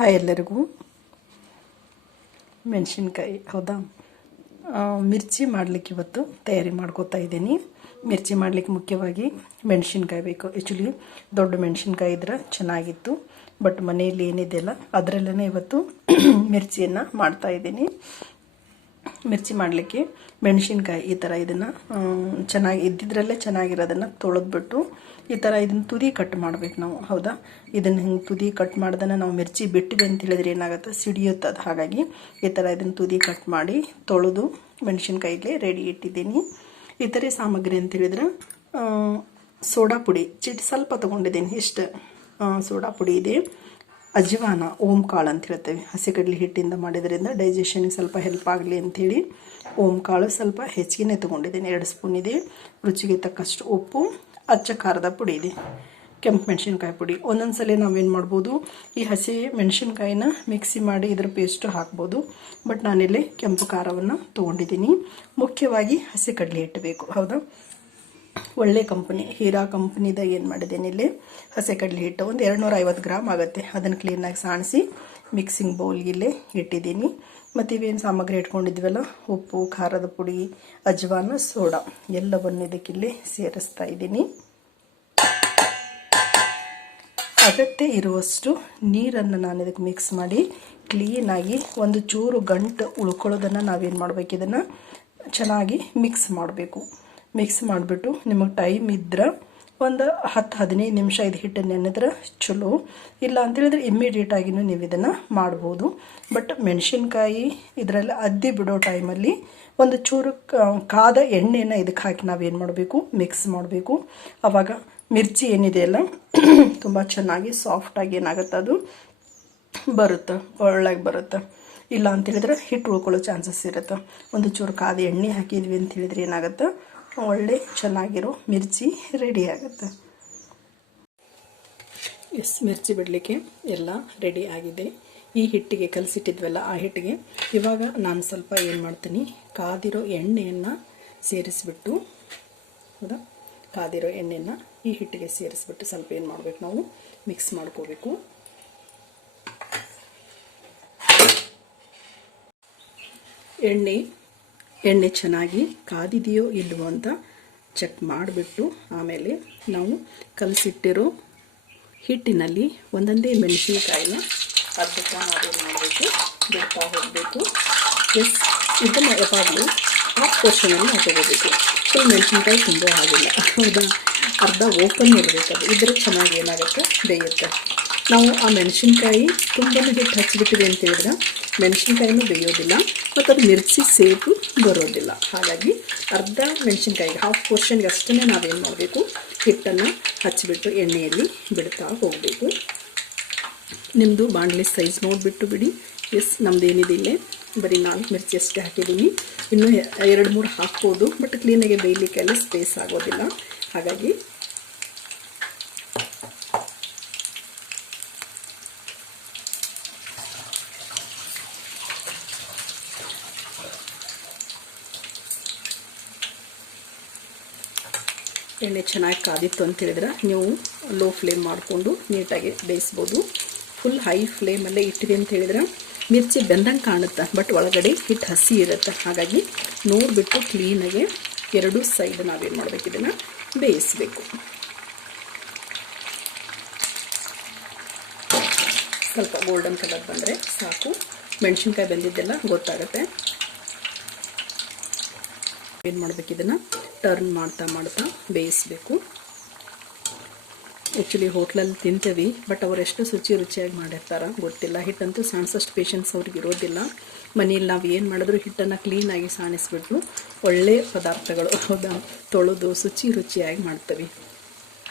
Hi ಎಲ್ಲರಿಗೂ. ಮೆಣಸಿನ್ಕಾಯಿ ಹೌದಾ, ಮಿರ್ಚಿ ಮಾಡಲಿಕ್ಕೆ ಇವತ್ತು ತಯಾರಿ ಮಾಡ್ಕೋತಾ ಇದ್ದೀನಿ. ಮಿರ್ಚಿ ಮಾಡಲಿಕ್ಕೆ ಮುಖ್ಯವಾಗಿ ಮೆಣಸಿನ್ಕಾಯಿ ಬೇಕು. ಆ್ಯಕ್ಚುಲಿ ದೊಡ್ಡ ಮೆಣಸಿನ್ಕಾಯಿ ಇದ್ರೆ ಚೆನ್ನಾಗಿತ್ತು, ಬಟ್ ಮನೆಯಲ್ಲಿ ಏನಿದೆಯಲ್ಲ ಅದರಲ್ಲೇ ಇವತ್ತು ಮಿರ್ಚಿಯನ್ನು ಮಾಡ್ತಾಯಿದ್ದೀನಿ. ಮಿರ್ಚಿ ಮಾಡಲಿಕ್ಕೆ ಮೆಣಸಿನ್ಕಾಯಿ ಈ ಥರ ಇದನ್ನು ಚೆನ್ನಾಗಿ ಇದ್ದಿದ್ರಲ್ಲೇ ಚೆನ್ನಾಗಿರೋದನ್ನು ತೊಳೆದ್ಬಿಟ್ಟು ಈ ಥರ ಇದನ್ನು ತುದಿ ಕಟ್ ಮಾಡಬೇಕು ನಾವು. ಹೌದಾ, ಇದನ್ನು ಹಿಂಗೆ ತುದಿ ಕಟ್ ಮಾಡ್ದನ್ನು ನಾವು ಮಿರ್ಚಿ ಬಿಟ್ಟಿದೆ ಅಂತ ಹೇಳಿದ್ರೆ ಏನಾಗುತ್ತೆ, ಸಿಡಿಯುತ್ತದೆ. ಹಾಗಾಗಿ ಈ ಥರ ಇದನ್ನು ತುದಿ ಕಟ್ ಮಾಡಿ ತೊಳೆದು ಮೆಣಸಿನ್ಕಾಯಿಲೇ ರೆಡಿ ಇಟ್ಟಿದ್ದೀನಿ. ಇತರೆ ಸಾಮಗ್ರಿ ಅಂತ ಹೇಳಿದ್ರೆ ಸೋಡಾ ಪುಡಿ ಸ್ವಲ್ಪ ತೊಗೊಂಡಿದ್ದೀನಿ. ಇಷ್ಟು ಸೋಡಾ ಪುಡಿ ಇದೆ. ಅಜ್ವಾನ, ಓಂ ಕಾಳು ಅಂತ ಹೇಳ್ತೇವೆ, ಹಸಿಕಡಲೆ ಹಿಟ್ಟಿಂದ ಮಾಡಿದ್ರಿಂದ ಡೈಜೆಷನ್ಗೆ ಸ್ವಲ್ಪ ಹೆಲ್ಪ್ ಆಗಲಿ ಅಂಥೇಳಿ ಓಂ ಕಾಳು ಸ್ವಲ್ಪ ಹೆಚ್ಚಿಗೆ ತೊಗೊಂಡಿದ್ದೀನಿ, 2 ಸ್ಪೂನ್ ಇದೆ. ರುಚಿಗೆ ತಕ್ಕಷ್ಟು ಉಪ್ಪು, ಅಚ್ಚ ಖಾರದ ಪುಡಿ ಇದೆ, ಕೆಂಪು ಮೆಣಸಿನ್ಕಾಯಿ ಪುಡಿ. ಒಂದೊಂದು ಸಲ ನಾವೇನು ಮಾಡ್ಬೋದು, ಈ ಹಸಿ ಮೆಣಸಿನ್ಕಾಯಿನ ಮಿಕ್ಸಿ ಮಾಡಿ ಇದ್ರ ಪೇಸ್ಟು ಹಾಕ್ಬೋದು, ಬಟ್ ನಾನಿಲ್ಲಿ ಕೆಂಪು ಖಾರವನ್ನು ತೊಗೊಂಡಿದ್ದೀನಿ. ಮುಖ್ಯವಾಗಿ ಹಸಿ ಕಡಲೆ ಹಿಟ್ಟು ಬೇಕು. ಹೌದಾ, ಒಳ್ಳೆ ಕಂಪ್ನಿ ಹೀರಾ ಕಂಪ್ನಿದಾಗ ಏನು ಮಾಡಿದ್ದೇನೆ, ಇಲ್ಲಿ ಹಸಿ ಕಡಲೆ ಹಿಟ್ಟು ಒಂದು 250 ಗ್ರಾಮ್ ಆಗುತ್ತೆ. ಅದನ್ನು ಕ್ಲೀನಾಗಿ ಸಾಣಿಸಿ ಮಿಕ್ಸಿಂಗ್ ಬೌಲ್ಗಿಲ್ಲೇ ಇಟ್ಟಿದ್ದೀನಿ. ಮತ್ತು ಇವೇನು ಸಾಮಗ್ರಿ ಇಟ್ಕೊಂಡಿದ್ವಲ್ಲ, ಉಪ್ಪು, ಖಾರದ ಪುಡಿ, ಅಜ್ವಾನ, ಸೋಡಾ ಎಲ್ಲವನ್ನು ಇದಕ್ಕಿಲ್ಲಿ ಸೇರಿಸ್ತಾ ಇದ್ದೀನಿ. ಅಗತ್ಯ ಇರುವಷ್ಟು ನೀರನ್ನು ನಾನು ಇದಕ್ಕೆ ಮಿಕ್ಸ್ ಮಾಡಿ ಕ್ಲೀನಾಗಿ ಒಂದು ಚೂರು ಗಂಟು ಉಳ್ಕೊಳ್ಳೋದನ್ನು ನಾವೇನು ಮಾಡಬೇಕು, ಇದನ್ನು ಚೆನ್ನಾಗಿ ಮಿಕ್ಸ್ ಮಾಡಬೇಕು. ಮಿಕ್ಸ್ ಮಾಡಿಬಿಟ್ಟು ನಿಮಗೆ ಟೈಮ್ ಇದ್ರೆ ಒಂದು 10-15 ನಿಮಿಷ ಇದು ಹಿಟ್ಟು ನೆನೆದ್ರೆ ಚಲೋ. ಇಲ್ಲ ಅಂತೇಳಿದ್ರೆ ಇಮ್ಮಿಡಿಯೇಟಾಗಿಯೂ ನೀವು ಇದನ್ನು ಮಾಡ್ಬೋದು. ಬಟ್ ಮೆಣಸಿನ್ಕಾಯಿ ಇದರಲ್ಲಿ ಅದ್ದಿ ಬಿಡೋ ಟೈಮಲ್ಲಿ ಒಂದು ಚೂರು ಕಾದ ಎಣ್ಣೆನ ಇದಕ್ಕೆ ಹಾಕಿ ನಾವೇನು ಮಾಡಬೇಕು, ಮಿಕ್ಸ್ ಮಾಡಬೇಕು. ಆವಾಗ ಮಿರ್ಚಿ ಏನಿದೆಯಲ್ಲ ತುಂಬ ಚೆನ್ನಾಗಿ ಸಾಫ್ಟಾಗಿ ಏನಾಗುತ್ತೆ, ಅದು ಬರುತ್ತೆ, ಒಳ್ಳೆಗೆ ಬರುತ್ತೆ. ಇಲ್ಲ ಅಂತೇಳಿದ್ರೆ ಹಿಟ್ಟು ಉಳ್ಕೊಳ್ಳೋ ಚಾನ್ಸಸ್ ಇರುತ್ತೆ. ಒಂದು ಚೂರು ಕಾದ ಎಣ್ಣೆ ಹಾಕಿದ್ವಿ ಅಂತ ಹೇಳಿದ್ರೆ ಏನಾಗುತ್ತೆ, ಒಳ್ಳೆ ಚೆನ್ನಾಗಿರೋ ಮಿರ್ಚಿ ರೆಡಿ ಆಗುತ್ತೆ. ಮಿರ್ಚಿ ಬಿಡಲಿಕ್ಕೆ ಎಲ್ಲ ರೆಡಿ ಆಗಿದೆ. ಈ ಹಿಟ್ಟಿಗೆ ಕಲಸಿಟ್ಟಿದ್ವಲ್ಲ, ಆ ಹಿಟ್ಟಿಗೆ ಇವಾಗ ನಾನು ಸ್ವಲ್ಪ ಏನು ಮಾಡ್ತೀನಿ, ಕಾದಿರೋ ಎಣ್ಣೆಯನ್ನು ಸೇರಿಸ್ಬಿಟ್ಟು, ಹೌದಾ, ಕಾದಿರೋ ಎಣ್ಣೆಯನ್ನು ಈ ಹಿಟ್ಟಿಗೆ ಸೇರಿಸ್ಬಿಟ್ಟು ಸ್ವಲ್ಪ ಏನು ಮಾಡಬೇಕು, ನಾವು ಮಿಕ್ಸ್ ಮಾಡ್ಕೋಬೇಕು. ಎಣ್ಣೆ ಚೆನ್ನಾಗಿ ಕಾದಿದೆಯೋ ಇಲ್ಲವೋ ಅಂತ ಚೆಕ್ ಮಾಡಿಬಿಟ್ಟು ಆಮೇಲೆ ನಾವು ಕಲಸಿಟ್ಟಿರೋ ಹಿಟ್ಟಿನಲ್ಲಿ ಒಂದೊಂದೇ ಮೆಣಸಿನಕಾಯಿನ ಅರ್ಧಕ್ಕೆ ನಾವೇನು ಮಾಡಬೇಕು, ಬಿಡ್ತಾ ಹೋಗಬೇಕು. ಇದನ್ನು ಯಾವಾಗಲೂ ಹಾಫ್ ಪೋರ್ಷನಲ್ಲಿ ಹಾಕೋಬೇಕು. ಫುಲ್ ಮೆಣಸಿನ್ಕಾಯಿ ತುಂಬ ಆಗಿಲ್ಲ, ಹೌದಾ, ಅರ್ಧ ಓಪನ್ ಇರಬೇಕು. ಅದು ಇದ್ರೆ ಚೆನ್ನಾಗಿ ಏನಾಗುತ್ತೆ, ಬೇಯುತ್ತೆ. ನಾವು ಆ ಮೆಣಸಿನ್ಕಾಯಿ ತುಂಬಾ ಹಿಟ್ಟು ಹಚ್ಚಿಬಿಟ್ಟಿದೆ ಅಂತ ಹೇಳಿದ್ರೆ ಮೆಣಸಿನ್ಕಾಯಿನೂ ಬೇಯೋದಿಲ್ಲ ಮತ್ತು ಅದು ಮಿರ್ಚಿ ಸೇಪು ಬರೋದಿಲ್ಲ. ಹಾಗಾಗಿ ಅರ್ಧ ಮೆಣಸಿನ್ಕಾಯಿಗೆ ಹಾಫ್ ಪೋರ್ಷನ್ಗೆ ಅಷ್ಟೇ ನಾವೇನು ಮಾಡಬೇಕು, ಹಿಟ್ಟನ್ನು ಹಚ್ಚಿಬಿಟ್ಟು ಎಣ್ಣೆಯಲ್ಲಿ ಬಿಡ್ತಾ ಹೋಗಬೇಕು. ನಿಮ್ಮದು ಬಾಣಲಿ ಸೈಜ್ ನೋಡಿಬಿಟ್ಟು ಬಿಡಿ. ನಮ್ಮದು ಏನಿದೆ ಇಲ್ಲೇ ಬರೀ 4 ಮಿರ್ಚಿ ಅಷ್ಟೇ ಹಾಕಿದ್ದೀನಿ. ಇನ್ನೂ 2-3 ಹಾಕ್ಬೋದು, ಬಟ್ ಕ್ಲೀನಾಗಿ ಬೇಯಲಿಕ್ಕೆಲ್ಲ ಸ್ಪೇಸ್ ಆಗೋದಿಲ್ಲ. ಹಾಗಾಗಿ ಎಣ್ಣೆ ಚೆನ್ನಾಗಿ ಕಾದಿತ್ತು ಅಂತ ಹೇಳಿದ್ರೆ ನೀವು ಲೋ ಫ್ಲೇಮ್ ಮಾಡಿಕೊಂಡು ನೀಟಾಗಿ ಬೇಯಿಸ್ಬೋದು. ಫುಲ್ ಹೈ ಫ್ಲೇಮಲ್ಲೇ ಇಟ್ಟಿದೆ ಅಂತ ಹೇಳಿದ್ರೆ ಮಿರ್ಚಿ ಬೆಂದಂಗೆ ಕಾಣುತ್ತೆ, ಬಟ್ ಒಳಗಡೆ ಹಿಟ್ಟು ಹಸಿ ಇರುತ್ತೆ. ಹಾಗಾಗಿ ನೋಡಿಬಿಟ್ಟು ಕ್ಲೀನಾಗಿ 2 ಸೈಡ್ ನಾವೇನು ಮಾಡಬೇಕು, ಇದನ್ನು ಬೇಯಿಸಬೇಕು. ಸ್ವಲ್ಪ ಗೋಲ್ಡನ್ ಕಲರ್ ಬಂದರೆ ಸಾಕು, ಮೆಣಸಿನ್ಕಾಯಿ ಬೆಂದಿದ್ದೆಲ್ಲ ಗೊತ್ತಾಗುತ್ತೆ. ಏನು ಮಾಡಬೇಕು, ಇದನ್ನು ಟರ್ನ್ ಮಾಡ್ತಾ ಬೇಯಿಸಬೇಕು. ಆ್ಯಕ್ಚುಲಿ ಹೋಟ್ಲಲ್ಲಿ ತಿಂತೀವಿ, ಬಟ್ ಅವರು ಎಷ್ಟು ರುಚಿಯಾಗಿ ಮಾಡಿರ್ತಾರೆ ಗೊತ್ತಿಲ್ಲ. ಹಿಟ್ಟಂತೂ ಸಾಣಿಸೋಷ್ಟು ಪೇಷನ್ಸ್ ಅವ್ರಿಗೆ ಇರೋದಿಲ್ಲ. ಮನೆಯಲ್ಲಿ ನಾವು ಏನು ಮಾಡಿದ್ರು ಹಿಟ್ಟನ್ನು ಕ್ಲೀನಾಗಿ ಸಾಣಿಸ್ಬಿಟ್ಟು ಒಳ್ಳೆ ಪದಾರ್ಥಗಳು, ಹೌದಾ, ತೊಳೆದು ರುಚಿಯಾಗಿ ಮಾಡ್ತೀವಿ.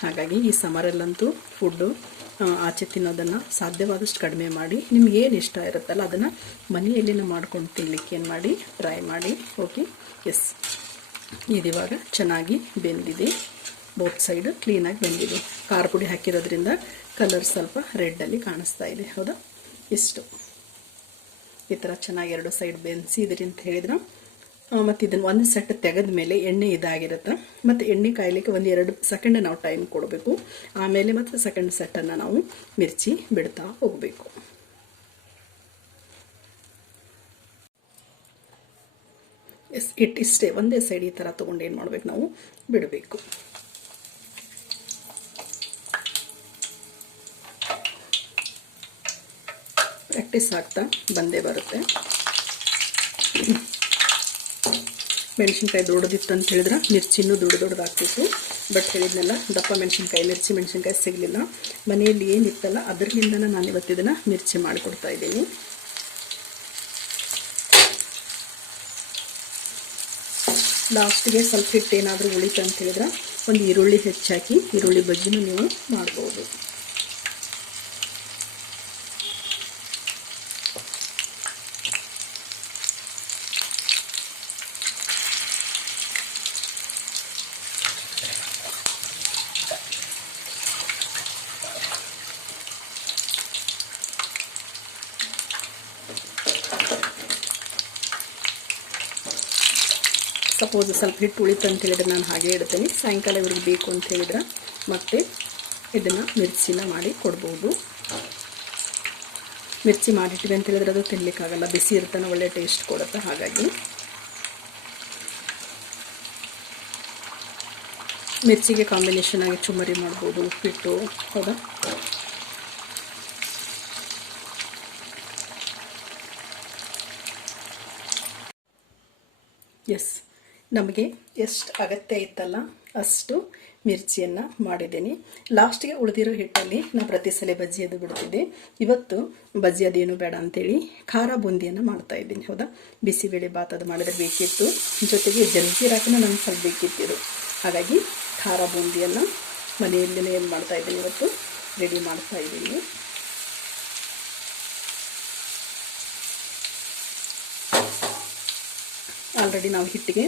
ಹಾಗಾಗಿ ಈ ಸಮರಲ್ಲಂತೂ ಫುಡ್ಡು ಆಚೆ ತಿನ್ನೋದನ್ನು ಸಾಧ್ಯವಾದಷ್ಟು ಕಡಿಮೆ ಮಾಡಿ, ನಿಮ್ಗೆ ಏನು ಇಷ್ಟ ಇರುತ್ತಲ್ಲ ಅದನ್ನು ಮನೆಯಲ್ಲಿನ ಮಾಡ್ಕೊಂಡು ತಿನ್ನಲಿಕ್ಕೆ ಏನು ಮಾಡಿ, ಟ್ರೈ ಮಾಡಿ. ಓಕೆ, ಇದಿವಾಗ ಚೆನ್ನಾಗಿ ಬೆಂದಿದೆ, ಬೋತ್ ಸೈಡ್ ಕ್ಲೀನಾಗಿ ಬೆಂದಿದೆ. ಖಾರ ಪುಡಿ ಹಾಕಿರೋದ್ರಿಂದ ಕಲರ್ ಸ್ವಲ್ಪ ರೆಡ್ಡಲ್ಲಿ ಕಾಣಿಸ್ತಾ ಇದೆ. ಹೌದಾ, ಇಷ್ಟು ಈ ಥರ ಚೆನ್ನಾಗಿ 2 ಸೈಡ್ ಬೆಂದಿಸಿದ್ರಿ ಅಂತ ಹೇಳಿದ್ರೆ ಮತ್ತು ಇದನ್ನು ಒಂದು ಸೆಟ್ ತೆಗೆದ ಮೇಲೆ ಎಣ್ಣೆ ಇದಾಗಿರುತ್ತೆ. ಮತ್ತು ಎಣ್ಣೆ ಕಾಯಲಿಕ್ಕೆ 1-2 ಸೆಕೆಂಡ್ ನಾವು ಟೈಮ್ ಕೊಡಬೇಕು. ಆಮೇಲೆ ಮತ್ತು ಸೆಕೆಂಡ್ ಸೆಟ್ಟನ್ನು ನಾವು ಮಿರ್ಚಿ ಬಿಡ್ತಾ ಹೋಗಬೇಕು. ಹಿಟ್ಟಿಷ್ಟೇ ಒಂದೇ ಸೈಡ್ ಈ ಥರ ತೊಗೊಂಡು ಏನು ಮಾಡಬೇಕು, ನಾವು ಬಿಡಬೇಕು. ಪ್ರಾಕ್ಟೀಸ್ ಆಗ್ತಾ ಬಂದೇ ಬರುತ್ತೆ. ಮೆಣಸಿನ್ಕಾಯಿ ದೊಡ್ಡದಿತ್ತು ಅಂತ ಹೇಳಿದ್ರೆ ಮಿರ್ಚಿನೂ ದೊಡ್ಡದಾಗ್ತಿತ್ತು. ಬಟ್ ಹೇಳಿದ್ನೆಲ್ಲ ದಪ್ಪ ಮೆಣಸಿನ್ಕಾಯಿ, ಮೆಣಸಿನ್ಕಾಯಿ ಸಿಗಲಿಲ್ಲ. ಮನೆಯಲ್ಲಿ ಏನಿತ್ತಲ್ಲ ಅದರಿಂದ ನಾನು ಇವತ್ತು ಇದನ್ನು ಮಿರ್ಚಿ ಮಾಡಿಕೊಡ್ತಾ ಇದ್ದೀನಿ. ಲಾಸ್ಟಿಗೆ ಸ್ವಲ್ಪ ಹಿಟ್ಟು ಏನಾದರೂ ಉಳಿತು ಅಂತ ಹೇಳಿದ್ರೆ ಒಂದು ಈರುಳ್ಳಿ ಹೆಚ್ಚಾಕಿ ಈರುಳ್ಳಿ ಬಜ್ಜಿನೂ ನೀವು ಮಾಡ್ಬೋದು. ಸಪೋಸ್ ಸ್ವಲ್ಪ ಹಿಟ್ಟು ಉಳಿತು ಅಂತ ಹೇಳಿದ್ರೆ ನಾನು ಹಾಗೆ ಇಡ್ತೀನಿ. ಸಾಯಂಕಾಲ ಇವ್ರಿಗೆ ಬೇಕು ಅಂತ ಹೇಳಿದ್ರೆ ಮತ್ತೆ ಇದನ್ನು ಮಿರ್ಚಿನ ಮಾಡಿ ಕೊಡ್ಬೋದು. ಮಿರ್ಚಿ ಮಾಡಿಟ್ಟಿವೆ ಅಂತ ಹೇಳಿದ್ರೆ ಅದು ತಿನ್ನಲಿಕ್ಕಾಗಲ್ಲ, ಬಿಸಿ ಇರ್ತಾನೆ, ಒಳ್ಳೆ ಟೇಸ್ಟ್ ಕೊಡುತ್ತೆ. ಹಾಗಾಗಿ ಮಿರ್ಚಿಗೆ ಕಾಂಬಿನೇಷನ್ ಆಗಿ ಚುಮ್ಮರಿ ಮಾಡ್ಬೋದು, ಉಪ್ಪಿಟ್ಟು. ಹೌದಾ? ಎಸ್, ನಮಗೆ ಎಷ್ಟು ಅಗತ್ಯ ಇತ್ತಲ್ಲ ಅಷ್ಟು ಮಿರ್ಚಿಯನ್ನು ಮಾಡಿದ್ದೀನಿ. ಲಾಸ್ಟಿಗೆ ಉಳಿದಿರೋ ಹಿಟ್ಟಲ್ಲಿ ನಾನು ಪ್ರತಿ ಸಲ ಬಜ್ಜಿ ಅದು ಬಿಡ್ತಿದ್ದೆ. ಇವತ್ತು ಬಜ್ಜಿ ಅದೇನು ಬೇಡ ಅಂಥೇಳಿ ಖಾರ ಬೂಂದಿಯನ್ನು ಮಾಡ್ತಾಯಿದ್ದೀನಿ. ಹೌದಾ? ಬಿಸಿಬೇಳೆ ಬಾತ್ ಅದು ಮಾಡಿದ್ರೆ ಬೇಕಿತ್ತು, ಜೊತೆಗೆ ಜಲ್ಜೀರ್ ಹಾಕಿನ ನನಗೆ ಸ್ವಲ್ಪ ಬೇಕಿತ್ತು. ಹಾಗಾಗಿ ಖಾರ ಬೂಂದಿಯನ್ನು ಮನೆಯಲ್ಲೇ ಏನು ಮಾಡ್ತಾಯಿದ್ದೀನಿ, ಇವತ್ತು ರೆಡಿ ಮಾಡ್ತಾಯಿದ್ದೀನಿ. ಆಲ್ರೆಡಿ ನಾವು ಹಿಟ್ಟಿಗೆ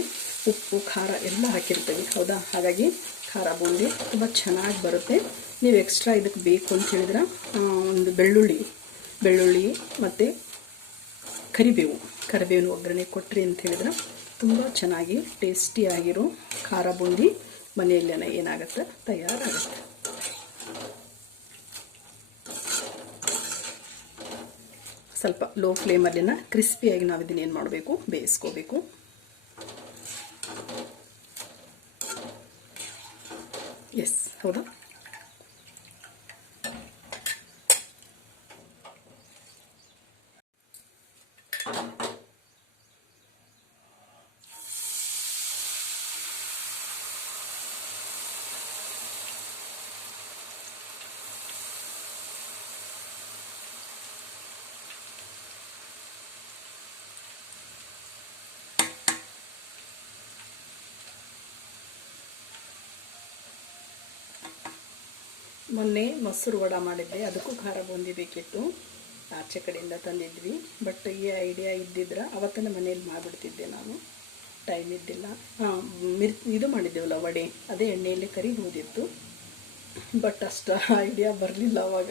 ಉಪ್ಪು ಖಾರ ಎಲ್ಲ ಹಾಕಿರ್ತೀವಿ. ಹೌದಾ? ಹಾಗಾಗಿ ಖಾರ ಬೂಂದಿ ತುಂಬ ಚೆನ್ನಾಗಿ ಬರುತ್ತೆ. ನೀವು ಎಕ್ಸ್ಟ್ರಾ ಇದಕ್ಕೆ ಬೇಕು ಅಂತ ಹೇಳಿದ್ರೆ ಒಂದು ಬೆಳ್ಳುಳ್ಳಿ ಮತ್ತು ಕರಿಬೇವಿನ ಒಗ್ಗರಣೆ ಕೊಟ್ಟರಿ ಅಂತ ಹೇಳಿದ್ರೆ ತುಂಬ ಚೆನ್ನಾಗಿ ಟೇಸ್ಟಿಯಾಗಿರೋ ಖಾರ ಬೂಂದಿ ಮನೆಯಲ್ಲೇ ಏನಾಗುತ್ತೆ, ತಯಾರಾಗುತ್ತೆ. ಸ್ವಲ್ಪ ಲೋ ಫ್ಲೇಮಲ್ಲಿನ ಕ್ರಿಸ್ಪಿಯಾಗಿ ನಾವು ಇದನ್ನ ಏನು ಮಾಡಬೇಕು, ಬೇಯಿಸ್ಕೋಬೇಕು. ಎಸ್, ಹೌದಾ? ಮೊನ್ನೆ ಮೊಸರು ವಡ ಮಾಡಿದ್ದೆ, ಅದಕ್ಕೂ ಖಾರ ಬೂಂದಿ ಬೇಕಿತ್ತು. ಆಚೆ ಕಡೆಯಿಂದ ತಂದಿದ್ವಿ. ಬಟ್ ಈ ಐಡಿಯಾ ಇದ್ದಿದ್ರೆ ಅವತ್ತನೇ ಮನೇಲಿ ಮಾಡಿಬಿಡ್ತಿದ್ದೆ ನಾನು, ಟೈಮ್ ಇದ್ದಿಲ್ಲ. ಇದು ಮಾಡಿದ್ದೇವಲ್ಲ ವಡೆ, ಅದೇ ಎಣ್ಣೆಯಲ್ಲಿ ಕರಿಬಹುದಿತ್ತು. ಬಟ್ ಅಷ್ಟು ಐಡಿಯಾ ಬರಲಿಲ್ಲ ಅವಾಗ.